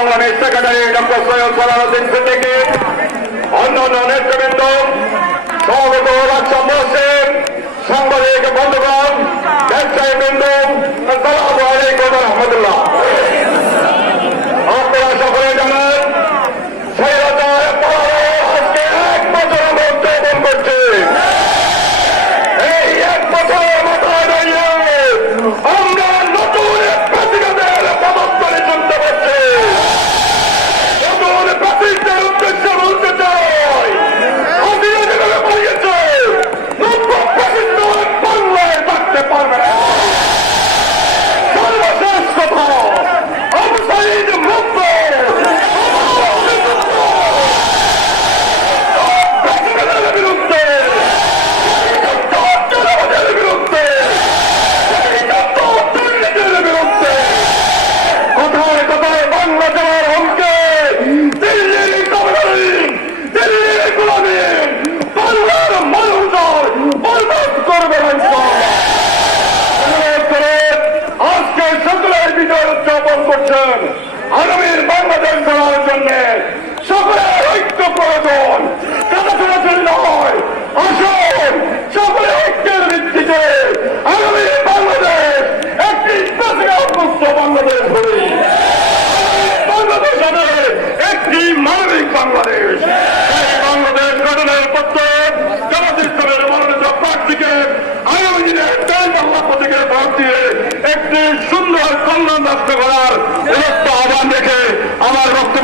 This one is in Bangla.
বাংলাদেশ সেক্রেটারি ডক্টর সৈয়দ সালাউদ্দিন সিদ্দিকী, অন্যান্য নেতৃবৃন্দ, সমবেত রাষ্ট্রবাসীর সাংবাদিক বন্ধুগণ, ব্যবসায়ী বৃন্দ, আসসালামু আলাইকুম ওয়া রাহমাতুল্লাহ। আপনারা সকলে জানেন স্বৈরাচার আজকে 1 বছর উদযাপন করছে। এই 1 বছরের মাথায় দাঁড়িয়ে আমরা নতুন প্রেসিডেন্টের পদত্তরে চলতে পারছি। নতুন প্রেসিডেন্টের উদ্দেশ্যে বলতে চাই, হাসিনা যেভাবে পালিয়েছে, নতুন প্রেসিডেন্ট বাংলায় থাকতে পারবে না। সর্বশেষ কথা, আবু সাঈদ মুক্ত, প্রেসিডেন্টের বিরুদ্ধে, জনগণের বিরুদ্ধে, দুর্নীতির বিরুদ্ধে, কথায় কথায় বাংলা যাওয়ার হুমকি, দিল্লির গভর্নর, দিল্লির গোলামি, বাংলার মানুষজন বরবাদ করবে না ইনশাআল্লাহ। অনুরোধ করে আজকে সকলের বিজয় উদযাপন করছেন। আগামীর বাংলাদেশ গড়ার জন্য সকলের ঐক্য প্রয়োজন, কাটা ছোড়াছড়ি নয়। আসুন সকলে ঐক্যের ভিত্তিতে আগামী বাংলাদেশ একটি মুক্ত বাংলাদেশ হবে। বাংলাদেশ হবে একটি মানবিক বাংলাদেশ। এই বাংলাদেশ গঠনের পক্ষে জামাত ইসলামের মনোনীত প্রার্থীকে আগামী দিনে বাংলা প্রতীকের ভোট দিয়ে একটি সুন্দর কল্যাণ রাষ্ট্র করার আহ্বান রেখে আমার বক্তব্য